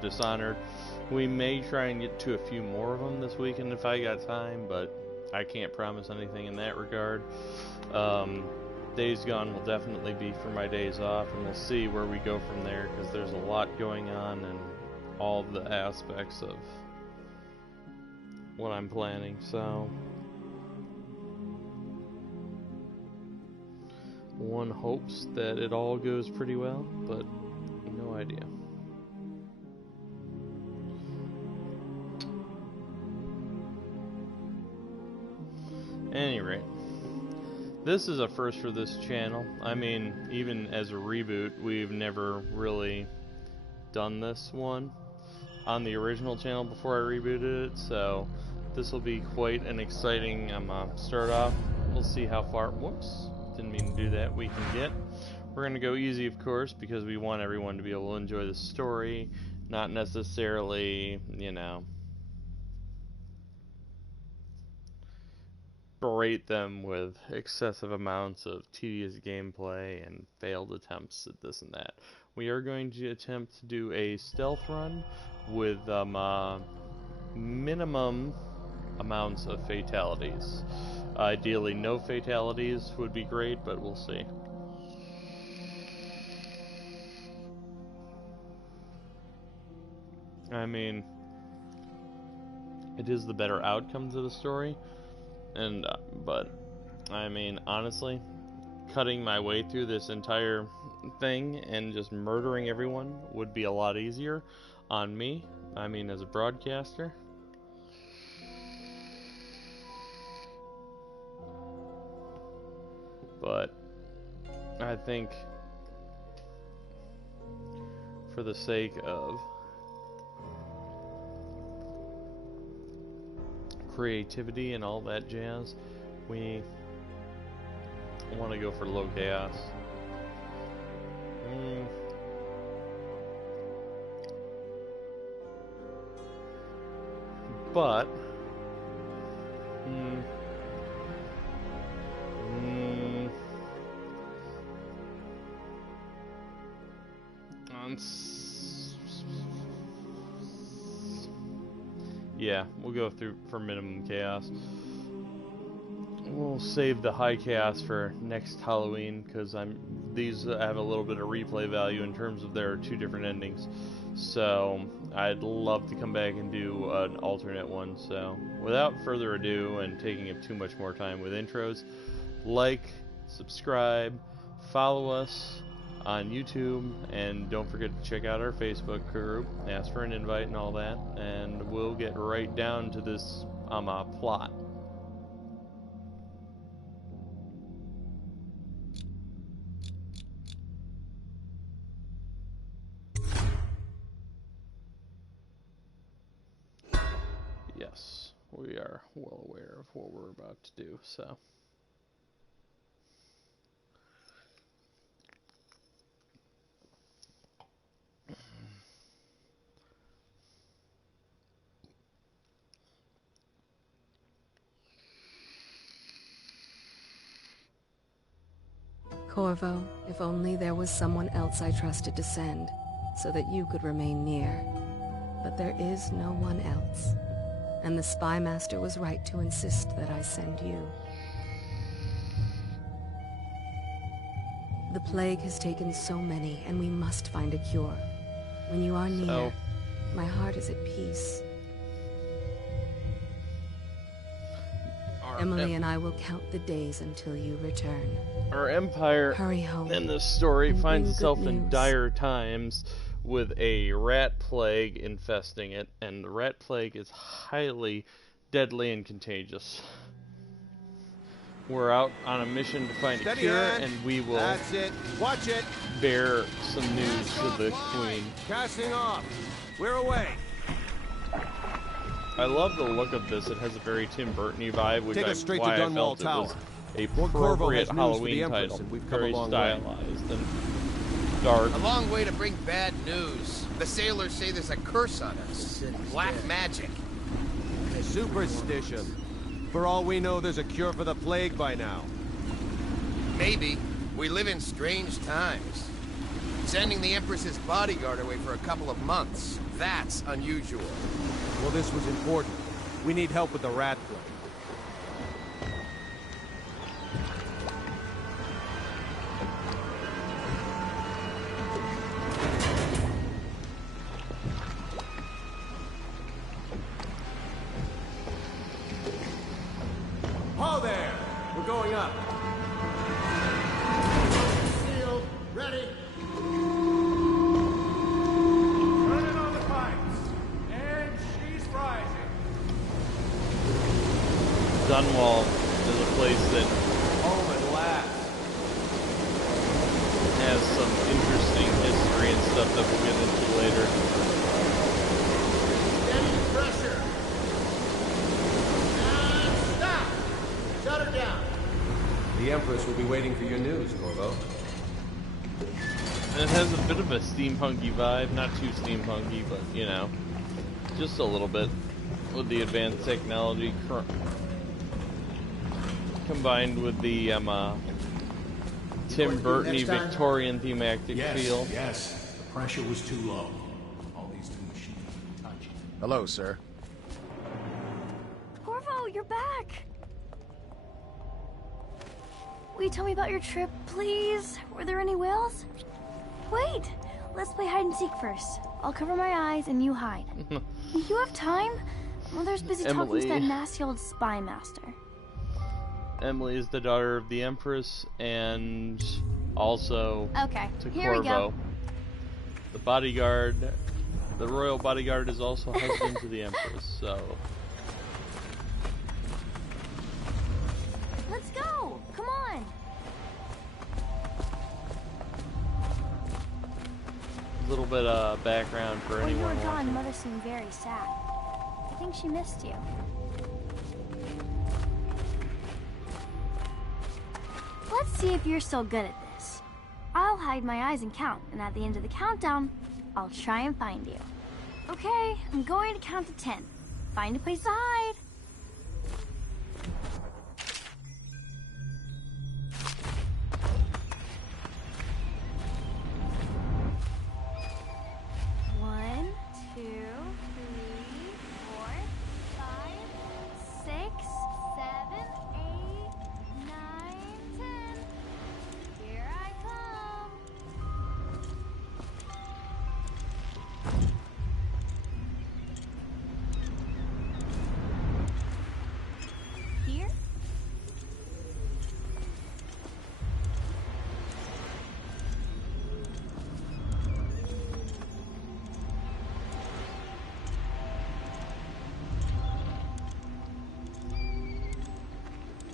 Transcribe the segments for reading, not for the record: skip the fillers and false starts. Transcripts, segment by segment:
Dishonored. We may try and get to a few more of them this weekend if I got time, but I can't promise anything in that regard. Days Gone will definitely be for my days off, and we'll see where we go from there, because there's a lot going on and all the aspects of what I'm planning, so one hopes that it all goes pretty well, but no idea. Any rate, this is a first for this channel. I mean, even as a reboot, we've never really done this one on the original channel before I rebooted it, so this will be quite an exciting start off. We'll see how far, whoops, didn't mean to do that, we can get. We're going to go easy, of course, because we want everyone to be able to enjoy the story, not necessarily, you know, berate them with excessive amounts of tedious gameplay and failed attempts at this and that. We are going to attempt to do a stealth run with minimum amounts of fatalities. Ideally no fatalities would be great, but we'll see. I mean, it is the better outcome to the story. And, but, I mean, honestly, cutting my way through this entire thing and just murdering everyone would be a lot easier on me. I mean, as a broadcaster. But, I think, for the sake of creativity and all that jazz, we want to go for low chaos. But yeah, we'll go through for minimum chaos. We'll save the high chaos for next Halloween, because these have a little bit of replay value in terms of there are two different endings. So I'd love to come back and do an alternate one. So without further ado and taking up too much more time with intros, like, subscribe, follow us on YouTube, and don't forget to check out our Facebook group, ask for an invite and all that, and we'll get right down to this plot. Yes, we are well aware of what we're about to do, so. Corvo, if only there was someone else I trusted to send, so that you could remain near. But there is no one else, and the Spy Master was right to insist that I send you. The plague has taken so many, and we must find a cure. When you are near, my heart is at peace. Emily and I will count the days until you return. Our empire Hurry home in this story and finds bring itself good in news. dire times with a rat plague infesting it, and the rat plague is highly deadly and contagious. We're out on a mission to find a cure, and we will That's it. Watch it. bear some news to the Queen. Casting off. We're away. I love the look of this. It has a very Tim Burton-y vibe, which Take us is straight why to I felt Dunwall it Tower. was a Lord Corvo appropriate has news for the Halloween Empress, title. and we've come Very a long way. stylized and dark. A long way to bring bad news. The sailors say there's a curse on us. Black magic. Superstition. For all we know, there's a cure for the plague by now. Maybe. We live in strange times. Sending the Empress's bodyguard away for a couple of months. That's unusual. Well, this was important. We need help with the rat plague. Ho there! We're going up. Sealed. Ready. Turning on the pipes. And she's rising. Dunwall is a place that Home at last. has some interesting history and stuff that we'll get into later. Steady pressure. And stop! Shut her down. The Empress will be waiting for your news, Corvo. And it has a bit of a steampunky vibe, not too steampunky, but you know, just a little bit with the advanced technology combined with the Tim Burton-y Victorian thematic feel. Yes, the pressure was too low. All these two machines touch. Hello, sir. Corvo, you're back! Will you tell me about your trip, please? Were there any whales? Wait! Let's play hide and seek first. I'll cover my eyes and you hide. You have time? Mother's busy talking to that nasty old spy master. Emily is the daughter of the Empress and also Okay, to here we Corvo. go. The bodyguard, the royal bodyguard, is also husband to the Empress, so... Let's go! Come on! A little bit of background for When you anyone were gone, watching. Mother seemed very sad. I think she missed you. Let's see if you're still good at this. I'll hide my eyes and count, and at the end of the countdown, I'll try and find you. Okay, I'm going to count to 10. Find a place to hide. One, two, three, 4, 5, 6, 7, 8, 9, 10. Here I come. Here?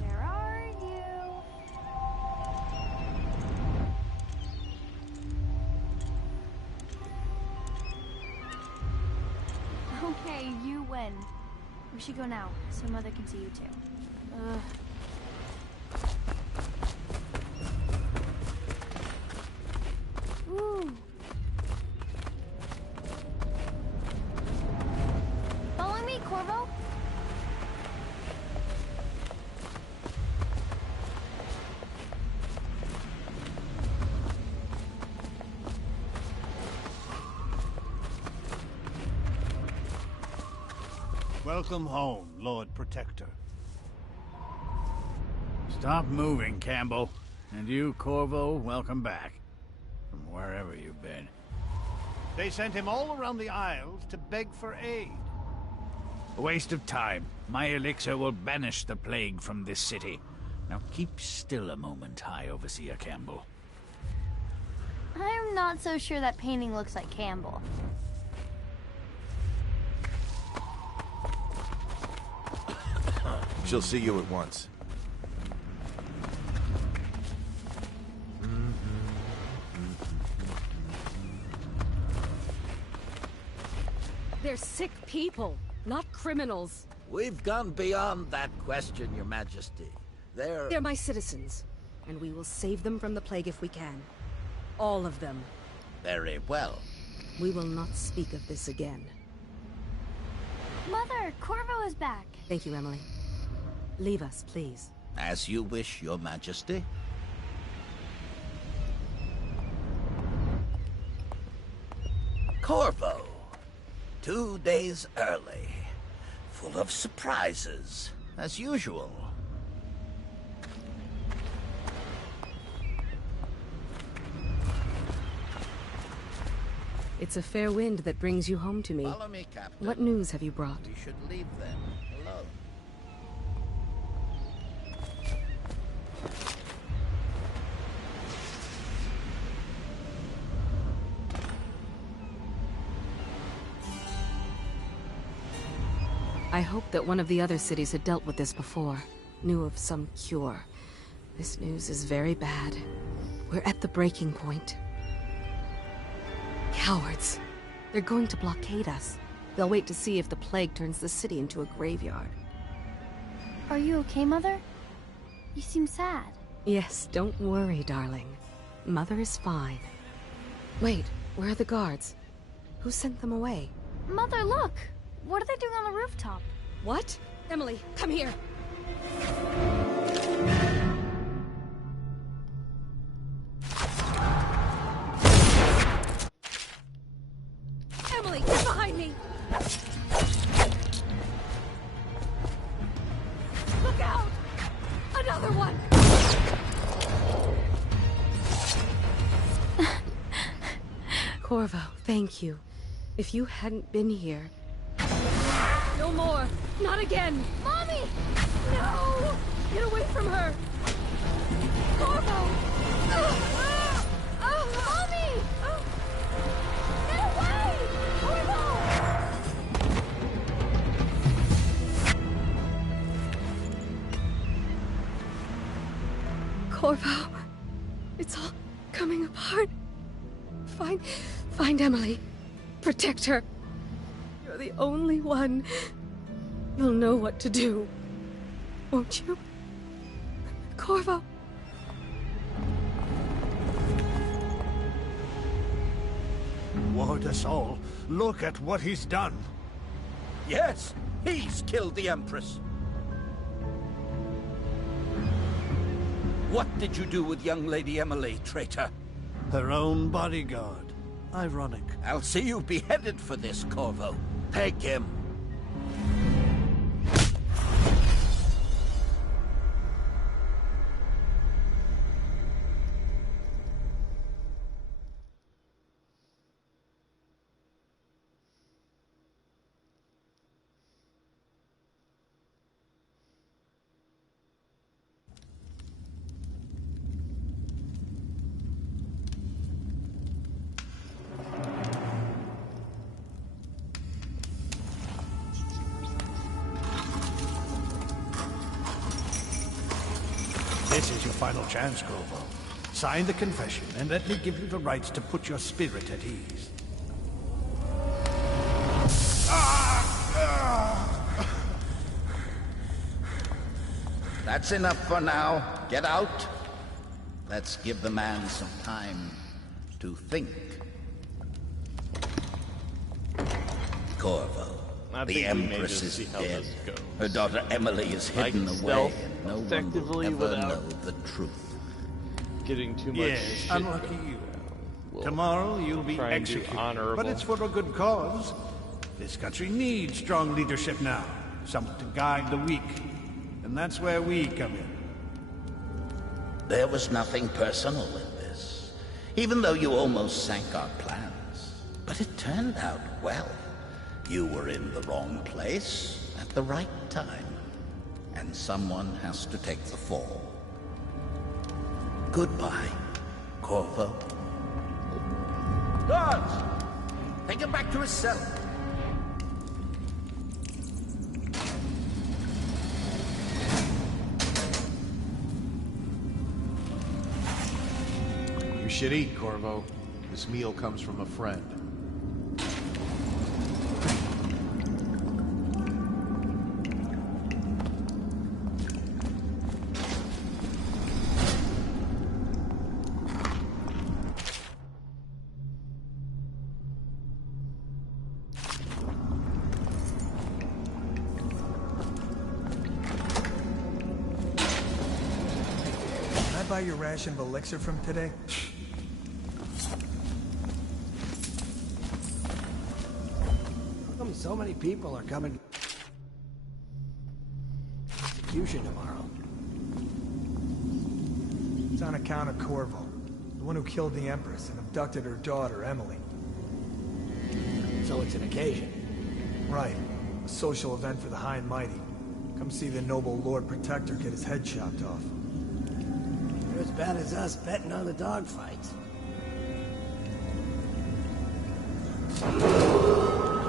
Where are you? Okay, you win. We should go now, so Mother can see you too. Ugh. Ooh. Follow me, Corvo. Welcome home, Lord Protector. Stop moving, Campbell. And you, Corvo, welcome back. From wherever you've been. They sent him all around the Isles to beg for aid. A waste of time. My elixir will banish the plague from this city. Now keep still a moment, High Overseer Campbell. I'm not so sure that painting looks like Campbell. She'll see you at once. They're sick people, not criminals. We've gone beyond that question, Your Majesty. They're my citizens, and we will save them from the plague if we can. All of them. Very well. We will not speak of this again. Mother, Corvo is back. Thank you, Emily. Leave us, please. As you wish, Your Majesty. Corvo. 2 days early. Full of surprises, as usual. It's a fair wind that brings you home to me. Follow me, Captain. What news have you brought? We should leave them alone. I hoped that one of the other cities had dealt with this before, knew of some cure. This news is very bad. We're at the breaking point. Cowards. They're going to blockade us. They'll wait to see if the plague turns the city into a graveyard. Are you okay, Mother? You seem sad. Yes, don't worry, darling. Mother is fine. Wait, where are the guards? Who sent them away? Mother, look! What are they doing on the rooftop? What? Emily, come here! Emily, get behind me! Look out! Another one! Corvo, thank you. If you hadn't been here... No more! Not again! Mommy! No! Get away from her! Corvo! Mommy! Get away! Corvo! Corvo, it's all coming apart. Find Emily. Protect her. You're the only one. You'll know what to do. Won't you? Corvo. Ward us all. Look at what he's done. Yes, he's killed the Empress. What did you do with young Lady Emily, traitor? Her own bodyguard. Ironic. I'll see you beheaded for this, Corvo. Take him. This is your final chance, Corvo. Sign the confession, and let me give you the rights to put your spirit at ease. That's enough for now. Get out. Let's give the man some time to think. Corvo, the Empress is dead. Her daughter Emily is hidden away, and no one will ever know the truth. Getting too much Yes, shit unlucky done. you. We'll Tomorrow you'll be try and do executed, honorable. but it's for a good cause. This country needs strong leadership now, someone to guide the weak, and that's where we come in. There was nothing personal in this, even though you almost sank our plans. But it turned out well. You were in the wrong place at the right time, and someone has to take the fall. Goodbye, Corvo. Guards! Take him back to his cell. You should eat, Corvo. This meal comes from a friend. Can I buy your ration of elixir from today? come so many people are coming? Execution tomorrow. It's on account of Corvo, the one who killed the Empress and abducted her daughter, Emily. So it's an occasion. Right. A social event for the high and mighty. Come see the noble Lord Protector get his head chopped off. You're as bad as us betting on the dogfights.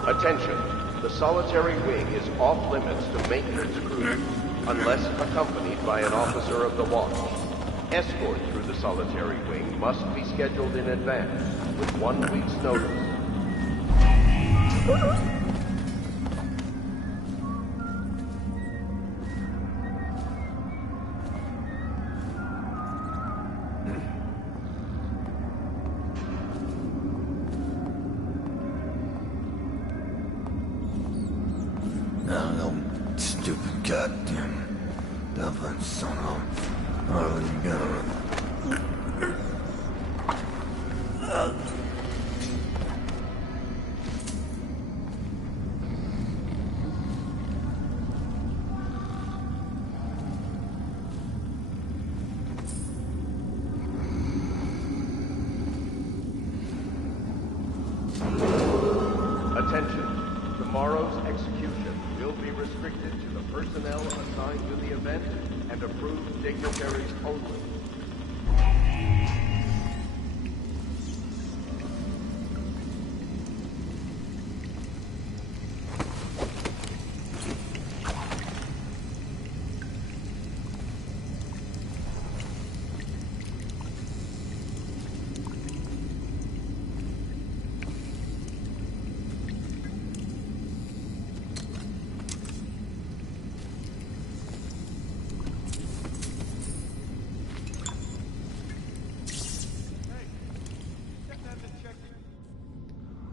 Attention. The solitary wing is off limits to maintenance crews unless accompanied by an officer of the watch. Escort through the solitary wing must be scheduled in advance with 1 week's notice. Stupid goddamn Dublin son of Harlan Gunn. Attention. Tomorrow's execution will be restricted to the personnel assigned to the event and approved dignitaries only.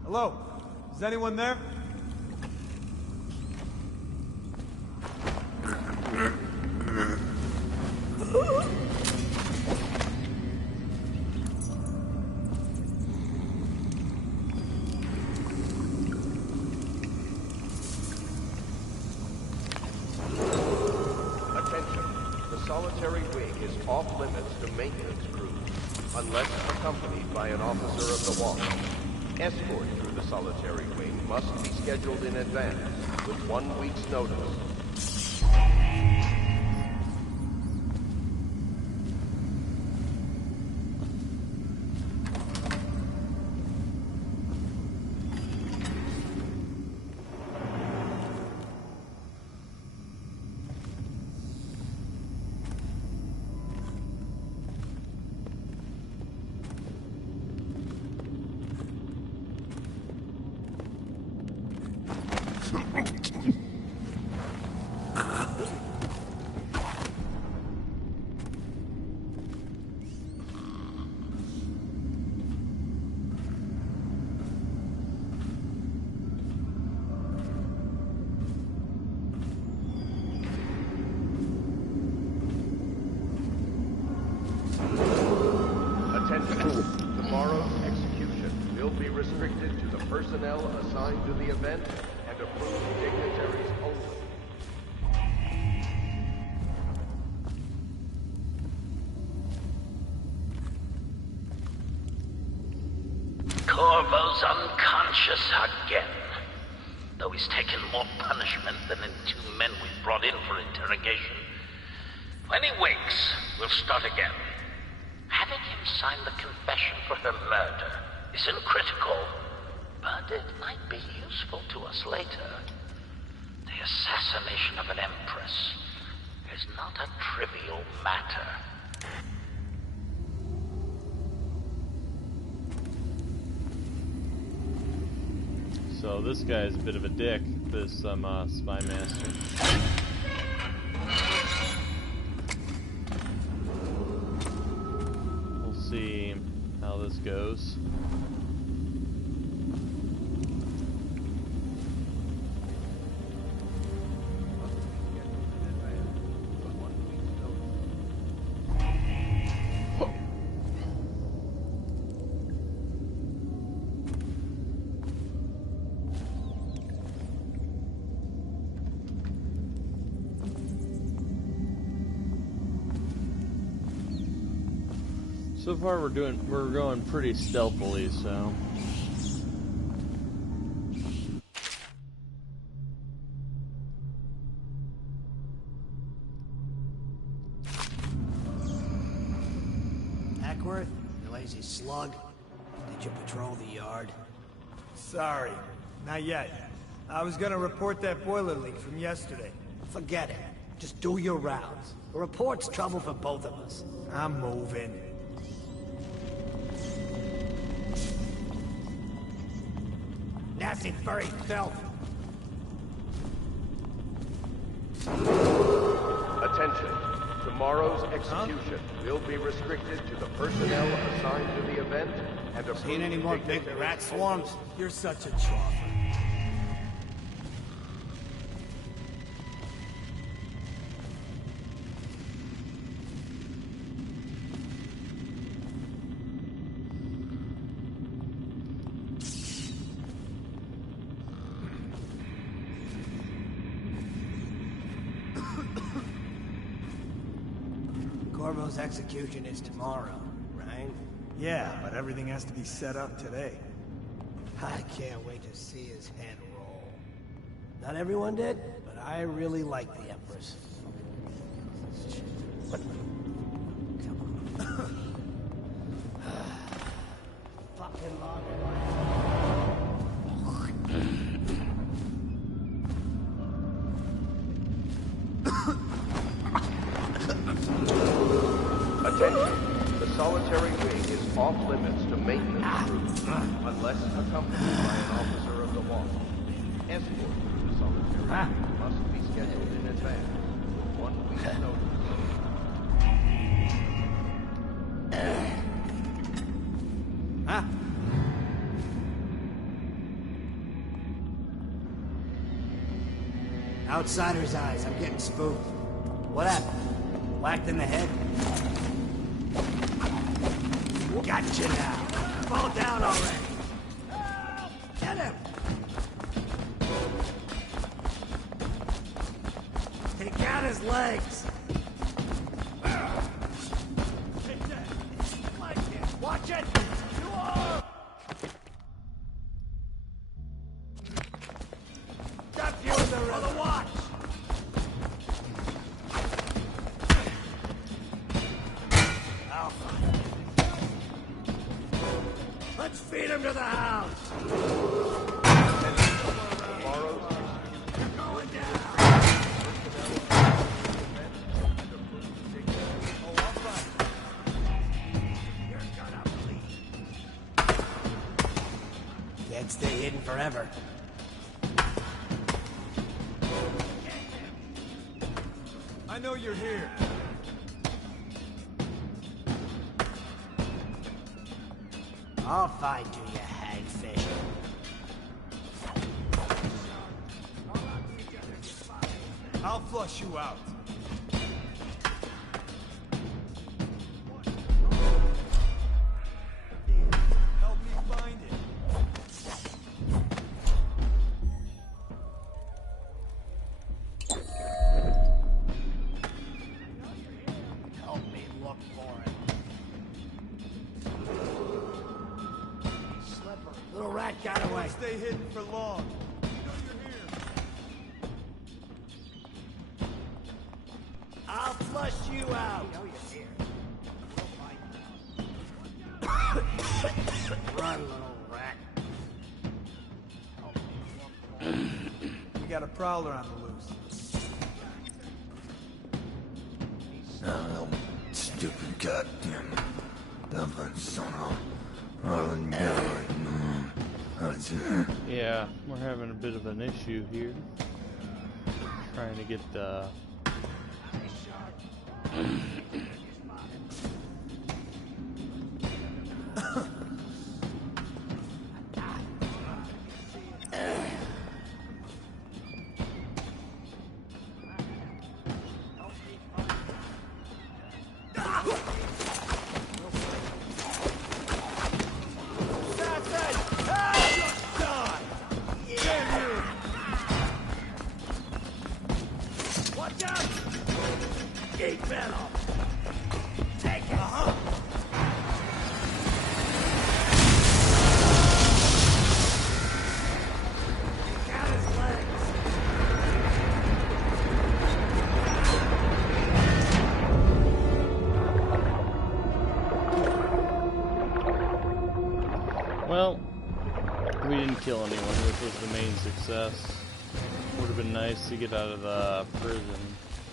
Hello? Is anyone there? Attention. The solitary wing is off limits to maintenance crews unless accompanied by an officer of the watch. Escort through the solitary wing must be scheduled in advance with 1 week's notice. Tomorrow's execution will be restricted to the personnel assigned to the event and approved dignitaries only. Corvo's unconscious again. Though he's taken more punishment than the 2 men we've brought in for interrogation. When he wakes, we'll start again. Having him sign the confession for her murder isn't critical, but it might be useful to us later. The assassination of an empress is not a trivial matter. So this guy's a bit of a dick, this spy master. We'll see how this goes. So far we're going pretty stealthily, so. Hackworth, you lazy slug. Did you patrol the yard? Sorry, not yet. I was gonna report that boiler leak from yesterday. Forget it. Just do your rounds. A report's trouble for both of us. I'm moving. Nasty furry filth. Attention. Tomorrow's execution will be restricted to the personnel assigned to the event and approved. Seen any more big rat swarms? You're such a chopper. Corvo's execution is tomorrow, right? Yeah, but everything has to be set up today. I can't wait to see his head roll. Not everyone did, but I really like the Empress. What? Come on. Fucking log. Attention. The solitary wing is off limits to maintenance crews unless accompanied by an officer of the watch. Escort through the solitary wing must be scheduled in advance with 1 week's notice. Outsider's eyes, I'm getting spooked. What happened? Whacked in the head? Gotcha now. Fall down already. Get him! Take out his legs. Watch it! You are! Got you in the watch! Let's feed him to the house! You're going down! Can't stay hidden forever. I know you're here. I'll find you, you hagfish. I'll flush you out. Help me find it. Help me look for it. Slipper. Little rat got away. Don't stay hidden for long. You know you're here. I'll flush you out. You know you're here. Run, little rat. We got a prowler on the loose. Oh, stupid goddamn Dublin son of Yeah, we're having a bit of an issue here. Trying to get the... Watch out! Keep metal. Take it. kill anyone, which was the main success. Would have been nice to get out of the prison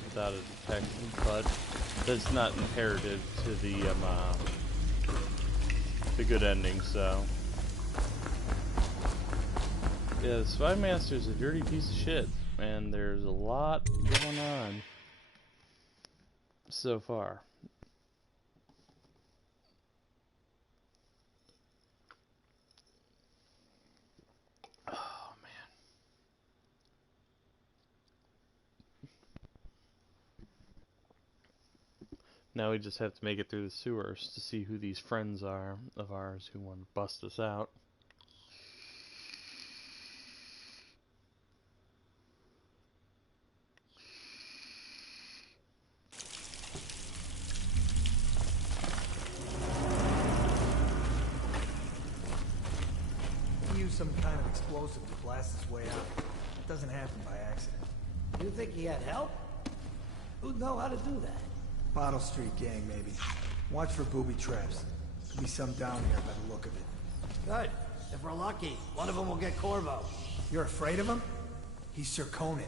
without a detection, but that's not imperative to the good ending, so. Yeah, the Spy Master's a dirty piece of shit, and there's a lot going on so far. Oh, man. Now we just have to make it through the sewers to see who these friends are of ours who want to bust us out. He used some kind of explosive to blast his way out. It doesn't happen by accident. You think he had help? Who'd know how to do that? Bottle Street gang, maybe. Watch for booby traps. Could be some down here by the look of it. Good. If we're lucky, one of them will get Corvo. You're afraid of him? He's Sir Conan.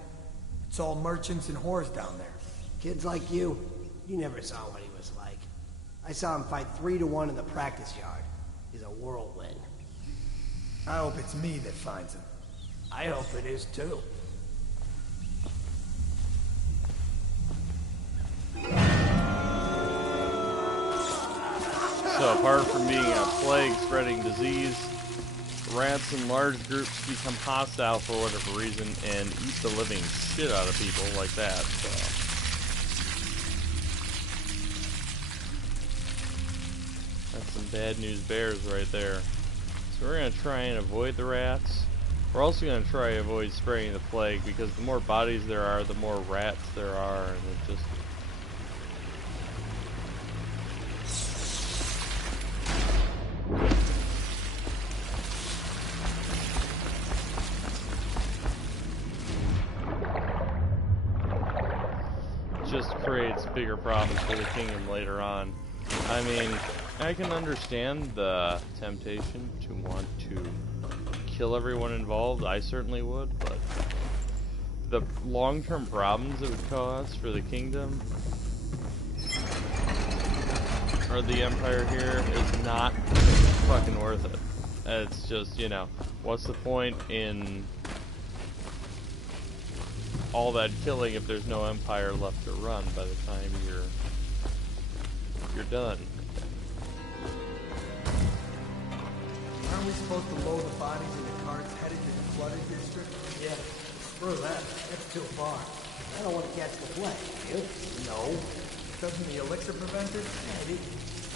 It's all merchants and whores down there. Kids like you never saw what he was like. I saw him fight 3-to-1 in the practice yard. He's a whirlwind. I hope it's me that finds him. I hope it is too. So apart from being a plague-spreading disease, rats in large groups become hostile for whatever reason and eat the living shit out of people like that, so. That's some bad news bears right there. So we're going to try and avoid the rats. We're also going to try and avoid spraying the plague because the more bodies there are, the more rats there are, and it just... creates bigger problems for the kingdom later on. I mean, I can understand the temptation to want to kill everyone involved. I certainly would, but the long-term problems it would cause for the kingdom or the empire here is not fucking worth it. It's just, you know, what's the point in all that killing if there's no empire left to run by the time you're done. Aren't we supposed to load the bodies in the carts headed to the flooded district? Yeah, screw that. That's too far. I don't want to catch the plague, you? No. Doesn't the elixir prevent it? Maybe.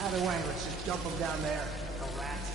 Either way, let's just dump them down there. The rats.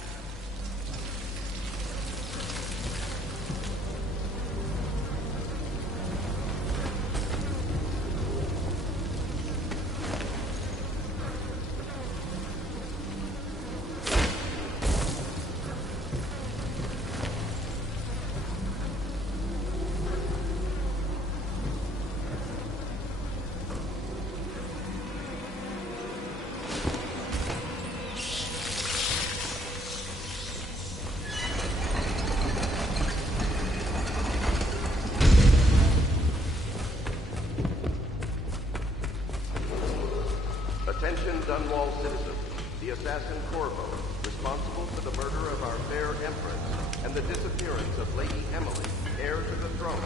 Attention Dunwall citizens. The assassin Corvo, responsible for the murder of our fair empress and the disappearance of Lady Emily, heir to the throne,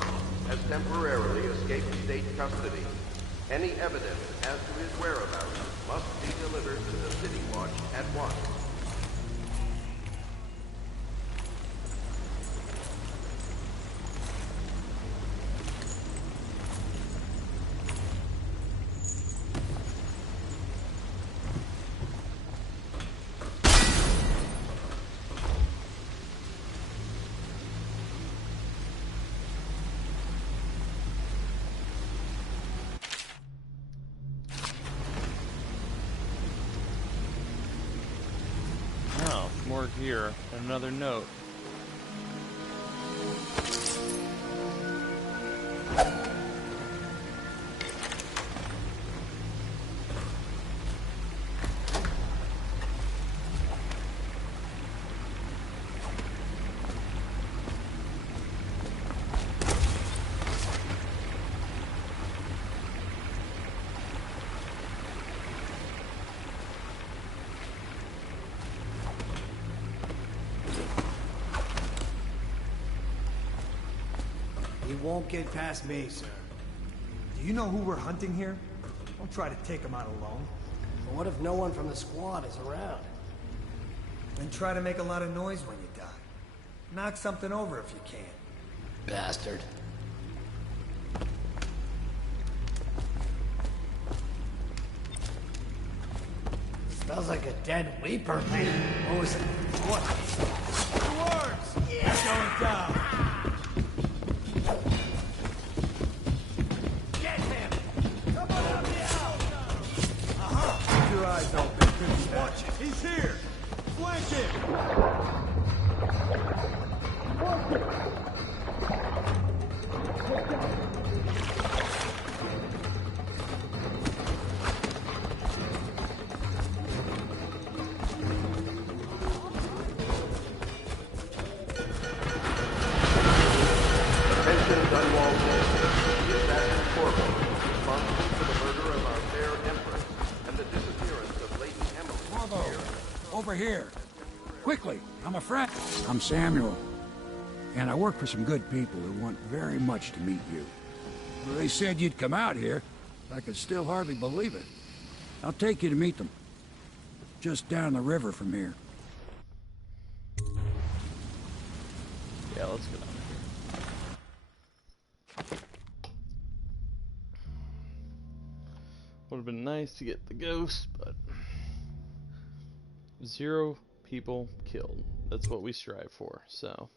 has temporarily escaped state custody. Any evidence as to his whereabouts must be delivered to the City Watch at once. More here, and another note. He won't get past me, sir. Do you know who we're hunting here? Don't try to take him out alone. But what if no one from the squad is around? Then try to make a lot of noise when you die. Knock something over if you can. Bastard. Smells like a dead Weeper, man. What was it? What? The words! Yeah! It's going down. Get him! Someone help me out! Keep your eyes open. Watch it. He's here. Flank him. Over here. Quickly, I'm a friend. I'm Samuel. And I work for some good people who want very much to meet you. They said you'd come out here. I could still hardly believe it. I'll take you to meet them. Just down the river from here. Yeah, let's go down here. Would have been nice to get the ghost, but 0 people killed. That's what we strive for, so.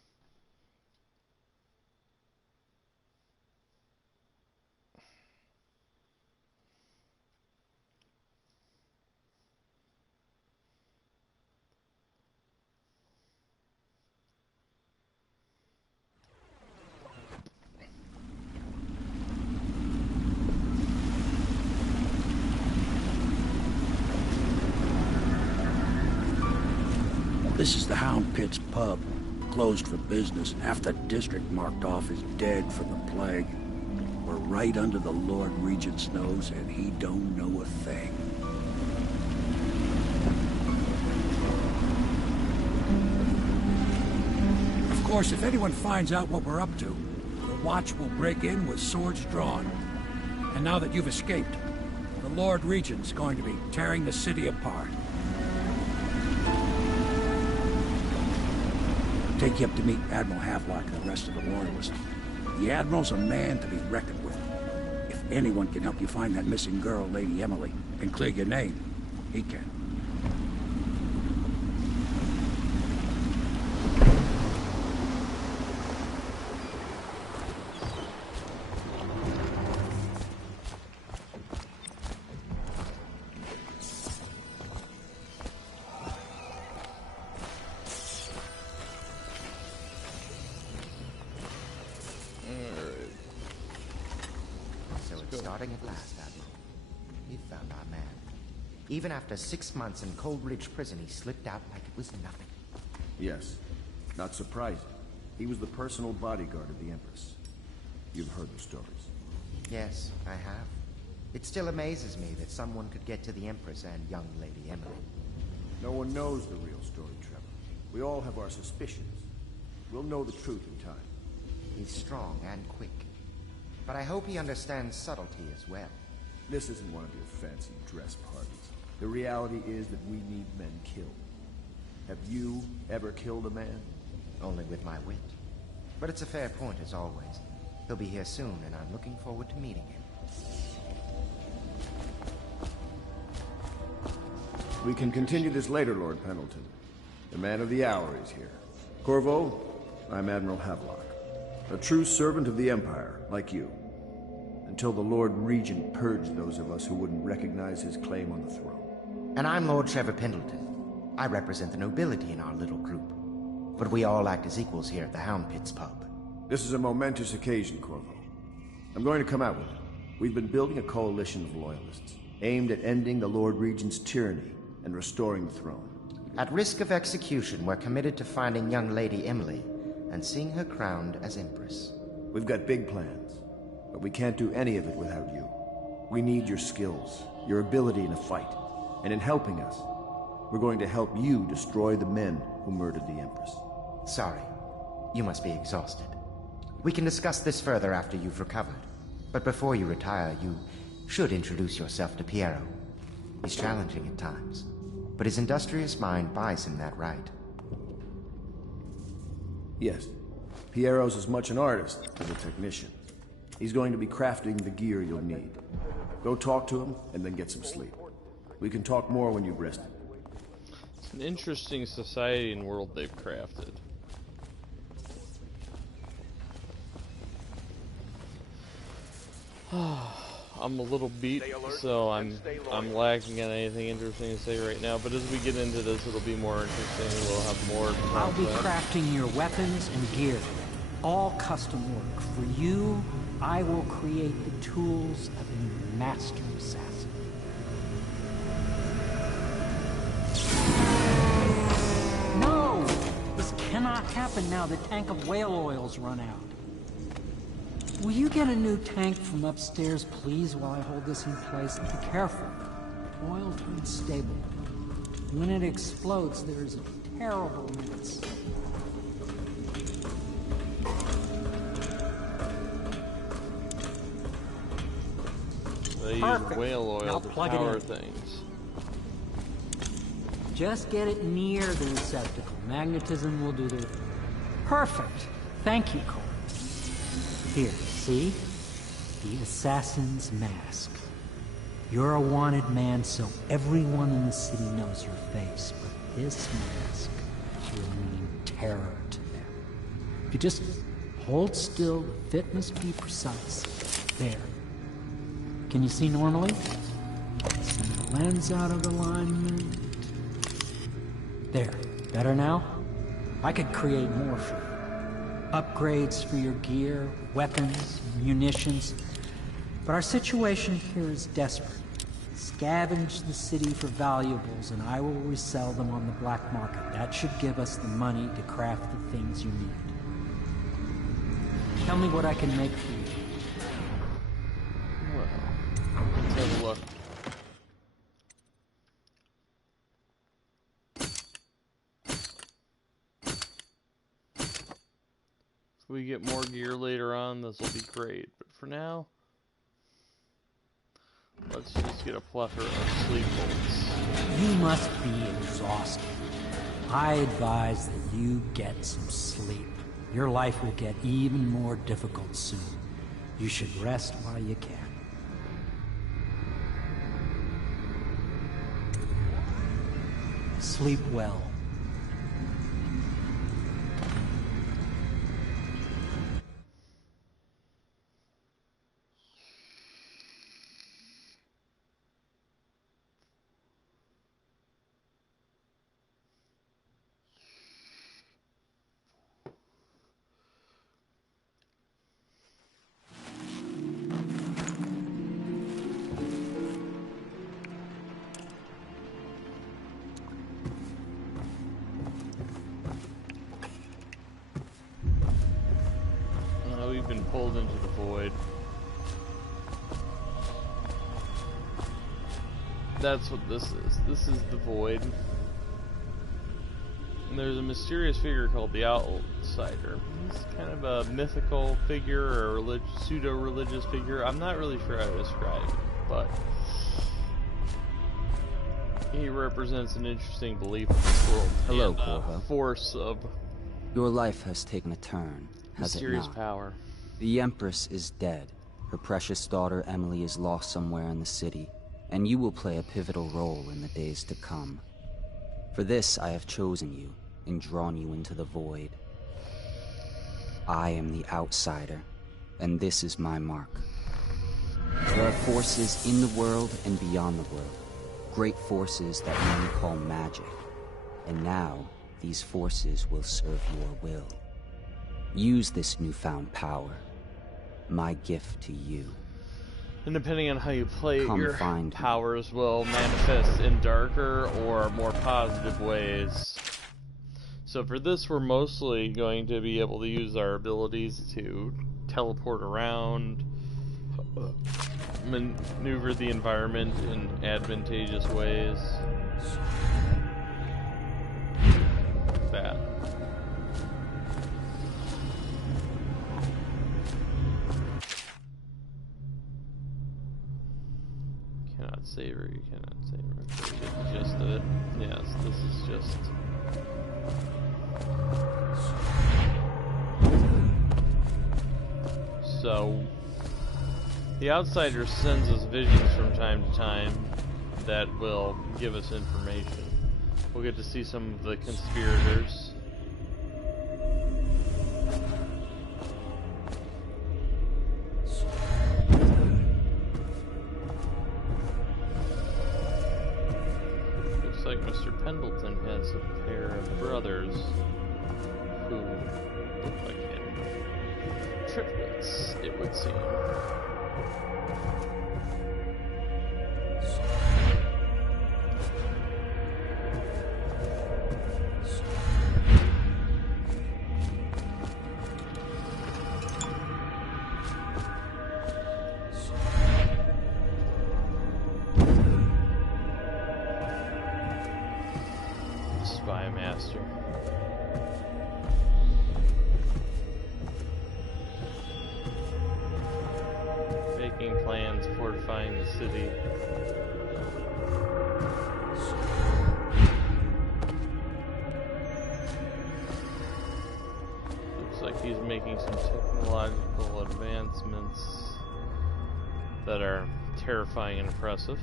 This is the Hound Pit's pub, closed for business. Half the district marked off as dead from the plague. We're right under the Lord Regent's nose, and he don't know a thing. Of course, if anyone finds out what we're up to, the Watch will break in with swords drawn. And now that you've escaped, the Lord Regent's going to be tearing the city apart. Take you up to meet Admiral Havelock and the rest of the loyalists. The Admiral's a man to be reckoned with. If anyone can help you find that missing girl, Lady Emily, and clear your name, he can. Starting at last, Admiral. We've found our man. Even after 6 months in Cold Ridge Prison, he slipped out like it was nothing. Yes. Not surprising. He was the personal bodyguard of the Empress. You've heard the stories. Yes, I have. It still amazes me that someone could get to the Empress and young Lady Emily. No one knows the real story, Trevor. We all have our suspicions. We'll know the truth in time. He's strong and quick. But I hope he understands subtlety as well. This isn't one of your fancy dress parties. The reality is that we need men killed. Have you ever killed a man? Only with my wit. But it's a fair point as always. He'll be here soon, and I'm looking forward to meeting him. We can continue this later, Lord Pendleton. The man of the hour is here. Corvo, I'm Admiral Havelock. A true servant of the Empire, like you. Until the Lord Regent purged those of us who wouldn't recognize his claim on the throne. And I'm Lord Trevor Pendleton. I represent the nobility in our little group. But we all act as equals here at the Hound Pit's pub. This is a momentous occasion, Corvo. I'm going to come out with it. We've been building a coalition of loyalists, aimed at ending the Lord Regent's tyranny and restoring the throne. At risk of execution, we're committed to finding young Lady Emily and seeing her crowned as Empress. We've got big plans, but we can't do any of it without you. We need your skills, your ability in a fight, and in helping us, we're going to help you destroy the men who murdered the Empress. Sorry. You must be exhausted. We can discuss this further after you've recovered. But before you retire, you should introduce yourself to Piero. He's challenging at times, but his industrious mind buys him that right. Yes. Piero's as much an artist as a technician. He's going to be crafting the gear you'll need. Go talk to him, and then get some sleep. We can talk more when you've rested. It's an interesting society and world they've crafted. I'm a little beat, so I'm lacking on anything interesting to say right now, but as we get into this, it'll be more interesting. We'll have more content. I'll be crafting your weapons and gear. All custom work. For you, I will create the tools of a master assassin. No! This cannot happen now. The tank of whale oil's run out. Will you get a new tank from upstairs, please, while I hold this in place? Be careful. Oil turns stable. When it explodes, there's a terrible mess. They use whale oil to power things. Just get it near the receptacle. Magnetism will do the... Perfect. Thank you, Cole. Here, see? The assassin's mask. You're a wanted man, so everyone in the city knows your face, but this mask will mean terror to them. If you just hold still, the fit must be precise. There. Can you see normally? Send the lens out of alignment. There. Better now? I could create more for you. Upgrades for your gear, weapons, munitions. But our situation here is desperate. Scavenge the city for valuables, and I will resell them on the black market. That should give us the money to craft the things you need. Tell me what I can make for you. Well, let's have a look. If we get more gear later on, this will be great. But for now, let's just get a plethora of sleep bolts. You must be exhausted. I advise that you get some sleep. Your life will get even more difficult soon. You should rest while you can. Sleep well. We've been pulled into the void. That's what this is. This is the void. And there's a mysterious figure called the Outsider. He's kind of a mythical figure or a pseudo-religious figure. I'm not really sure how to describe him, but he represents an interesting belief in this world. Hello, and Corvo. Force of Your life has taken a turn, has it mysterious not? power. The Empress is dead. Her precious daughter Emily is lost somewhere in the city, and you will play a pivotal role in the days to come. For this, I have chosen you and drawn you into the void. I am the Outsider, and this is my mark. There are forces in the world and beyond the world, great forces that men call magic, and now these forces will serve your will. Use this newfound power, my gift to you. And depending on how you play it, Come your find powers will manifest in darker or more positive ways. So for this, we're mostly going to be able to use our abilities to teleport around, maneuver the environment in advantageous ways. That. cannot save her, you cannot save her. Okay, you get the gist of it. Yes, this is just... So, the Outsider sends us visions from time to time that will give us information. We'll get to see some of the conspirators. Looks like Mr. Pendleton has a pair of brothers who look like him. Triplets, it would seem. Spy master. Making plans, fortifying the city. Looks like he's making some technological advancements that are terrifying and impressive.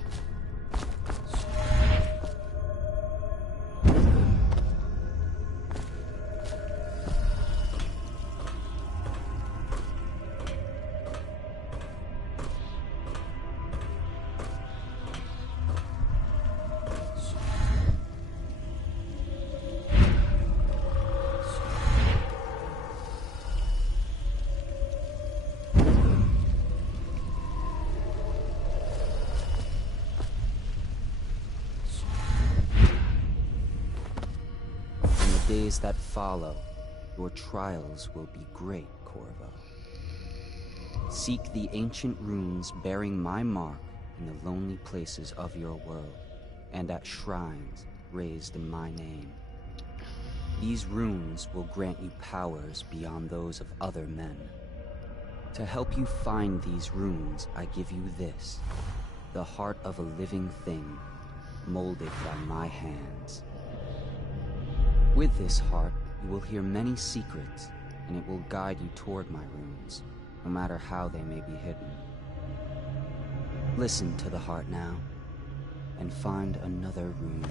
Days that follow, your trials will be great, Corvo. Seek the ancient runes bearing my mark in the lonely places of your world, and at shrines raised in my name. These runes will grant you powers beyond those of other men. To help you find these runes, I give you this, the heart of a living thing, molded by my hands. With this heart, you will hear many secrets, and it will guide you toward my runes, no matter how they may be hidden. Listen to the heart now, and find another rune.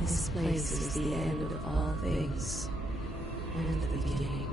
This place is the end of all things, and the beginning.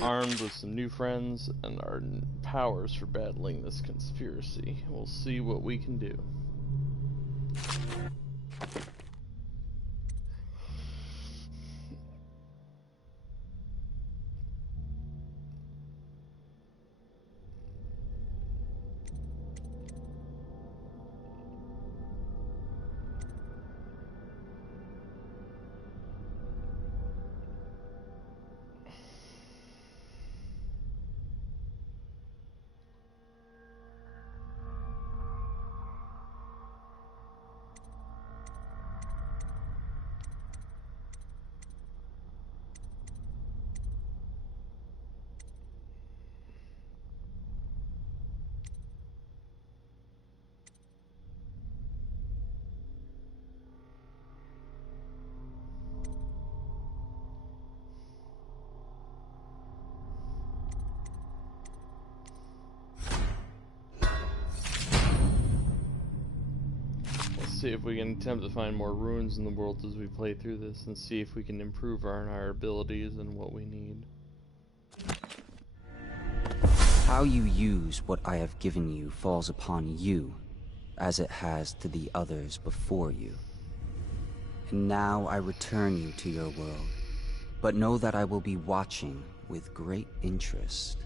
Armed with some new friends and our powers for battling this conspiracy. We'll see what we can do. see if we can attempt to find more ruins in the world as we play through this, and see if we can improve our abilities and what we need. How you use what I have given you falls upon you, as it has to the others before you. And now I return you to your world, but know that I will be watching with great interest.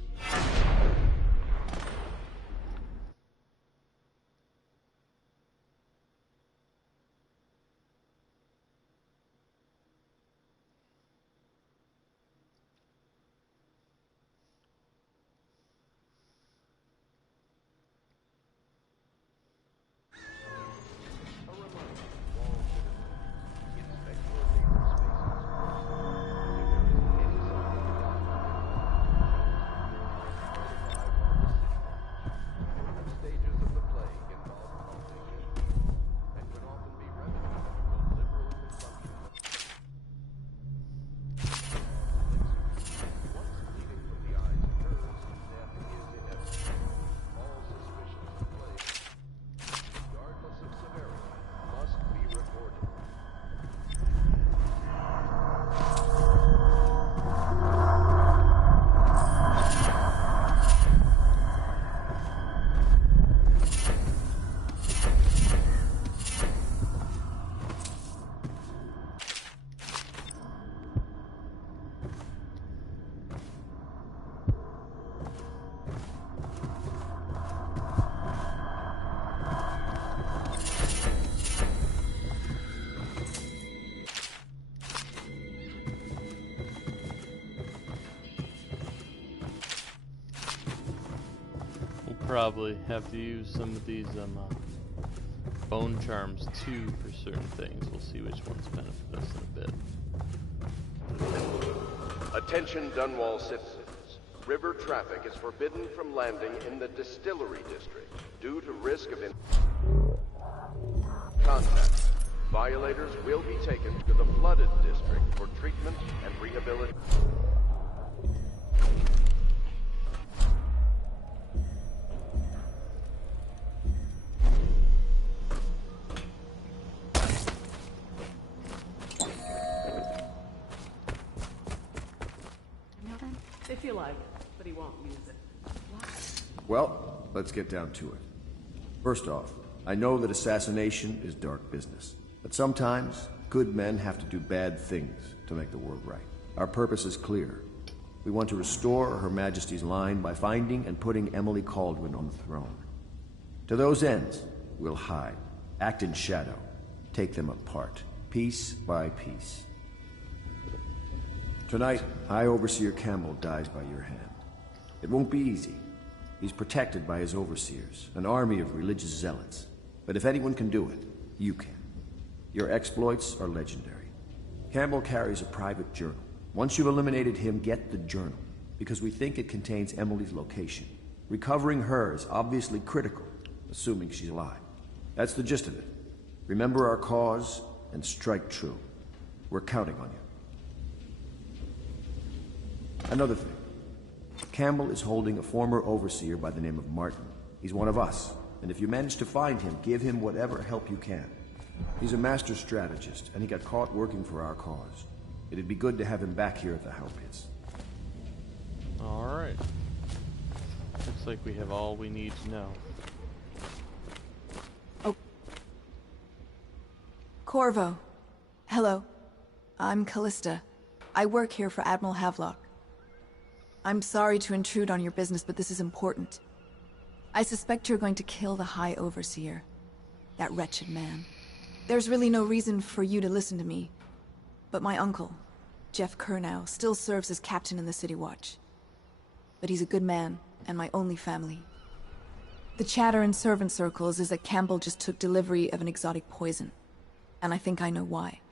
Probably have to use some of these bone charms too for certain things. We'll see which ones benefit us in a bit. Attention Dunwall citizens. River traffic is forbidden from landing in the Distillery District due to risk of contact. Violators will be taken to the Flooded District for treatment and rehabilitation. If you like, but he won't use it. Why? Well, let's get down to it. First off, I know that assassination is dark business, but sometimes good men have to do bad things to make the world right. Our purpose is clear. We want to restore Her Majesty's line by finding and putting Emily Kaldwin on the throne. To those ends, we'll hide, act in shadow, take them apart, piece by piece. Tonight, High Overseer Campbell dies by your hand. It won't be easy. He's protected by his overseers, an army of religious zealots. But if anyone can do it, you can. Your exploits are legendary. Campbell carries a private journal. Once you've eliminated him, get the journal, because we think it contains Emily's location. Recovering her is obviously critical, assuming she's alive. That's the gist of it. Remember our cause, and strike true. We're counting on you. Another thing. Campbell is holding a former overseer by the name of Martin. He's one of us, and if you manage to find him, give him whatever help you can. He's a master strategist, and he got caught working for our cause. It'd be good to have him back here at the Hell Pits. Alright. Looks like we have all we need to know. Oh. Corvo. Hello. I'm Callista. I work here for Admiral Havelock. I'm sorry to intrude on your business, but this is important. I suspect you're going to kill the High Overseer. That wretched man. There's really no reason for you to listen to me. But my uncle, Jeff Kernow, still serves as captain in the City Watch. But he's a good man, and my only family. The chatter in servant circles is that Campbell just took delivery of an exotic poison. And I think I know why.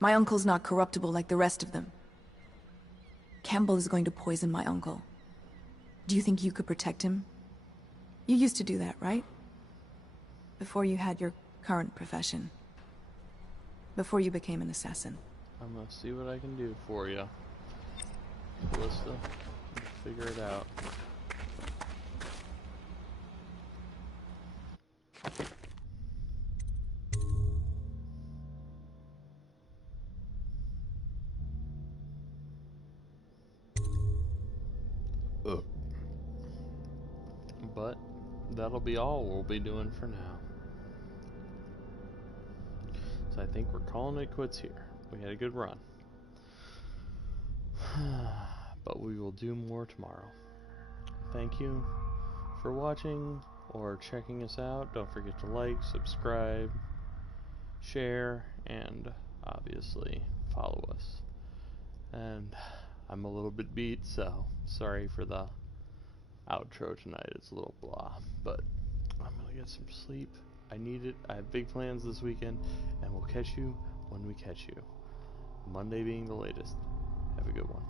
My uncle's not corruptible like the rest of them. Campbell is going to poison my uncle. Do you think you could protect him? You used to do that, right? Before you had your current profession. Before you became an assassin. I'm gonna see what I can do for you, Callista. Figure it out. But that'll be all we'll be doing for now. So I think we're calling it quits here. We had a good run. But we will do more tomorrow. Thank you for watching or checking us out. Don't forget to like, subscribe, share, and obviously follow us. And I'm a little bit beat, so sorry for the outro tonight. It's a little blah, but I'm gonna get some sleep. I need it. I have big plans this weekend, and we'll catch you when we catch you. Monday being the latest. Have a good one.